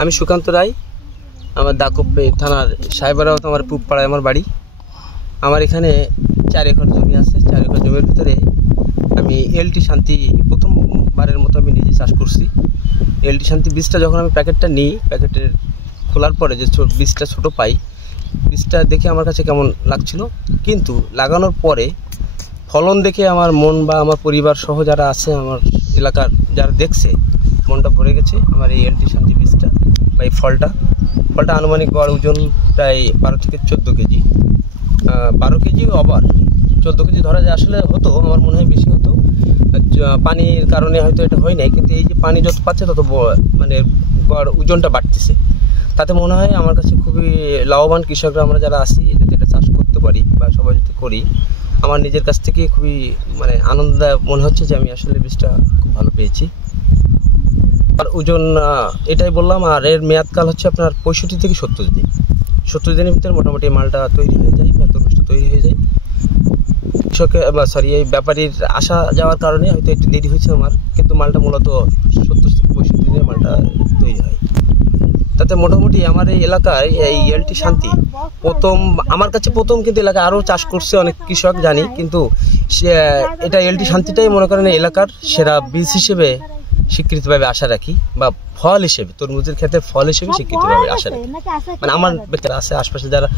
আমি সুকান্ত রায়, আমার দাকপ্পে থানার সাহেবরাও আমার পুবপাড়ায় আমার বাড়ি। আমার এখানে 4 একর জমি আছে। 4 একর জমির ভিতরে আমি এলটি শান্তি প্রথমবারের মতো আমি নিজে চাষ করছি। এলটি শান্তি বীজটা যখন আমি প্যাকেটটা নিই, প্যাকেটের খোলার পরে যে বীজটা ছোটো পাই, বীজটা দেখে আমার কাছে কেমন লাগছিল, কিন্তু লাগানোর পরে ফলন দেখে আমার মন বা আমার পরিবার সহ যারা আছে, আমার এলাকার যারা দেখছে, মনটা ভরে গেছে। আমার এই এলটি শান্তি বীজটা বা এই ফলটা আনুমানিক গড় ওজন প্রায় 12 থেকে 14 কেজি, 12 কেজি আবার 14 কেজি ধরা যায়। আসলে হতো, আমার মনে হয় বেশি হতো, পানির কারণে হয়তো এটা হয় নাই, কিন্তু এই যে পানি যত পাচ্ছে তত মানে গড় ওজনটা বাড়তেছে। তাতে মনে হয় আমার কাছে খুবই লাভবান কৃষকরা আমরা যারা আছি, যদি এটা চাষ করতে পারি বা সবাই যদি করি, আমার নিজের কাছ থেকে খুবই মানে আনন্দ মনে হচ্ছে যে আমি আসলে বীজটা খুব ভালো পেয়েছি। আর ওজন এটাই বললাম। আর এর মেয়াদকাল হচ্ছে আপনার 65 থেকে 70 দিন। 70 দিনের ভিতরে মোটামুটি মালটা তৈরি হয়ে যায় বা তরমুজটা তৈরি হয়ে যায়। কৃষকের এই ব্যাপারীর আসা যাওয়ার কারণে হয়তো একটু দেরি হয়েছে আমার, কিন্তু মালটা মূলত 70 থেকে 65 দিনে মালটা তৈরি হয়। তাতে মোটামুটি আমার এই এলাকায় এই এলটি শান্তি আমার কাছে প্রথম, কিন্তু এলাকায় আরও চাষ করছে অনেক কৃষক জানি, কিন্তু এটা এলটি শান্তিটাই মনে করেন এলাকার সেরা বীজ হিসেবে স্বীকৃতিভাবে আশা রাখি, বা ফল হিসেবে, তরমুজের ক্ষেত্রে ফল হিসেবে স্বীকৃতিভাবে আশা রাখি। মানে আমার ব্যক্তিরা আছে আশপাশে যারা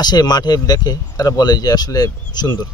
আসে মাঠে দেখে, তারা বলে যে আসলে সুন্দর।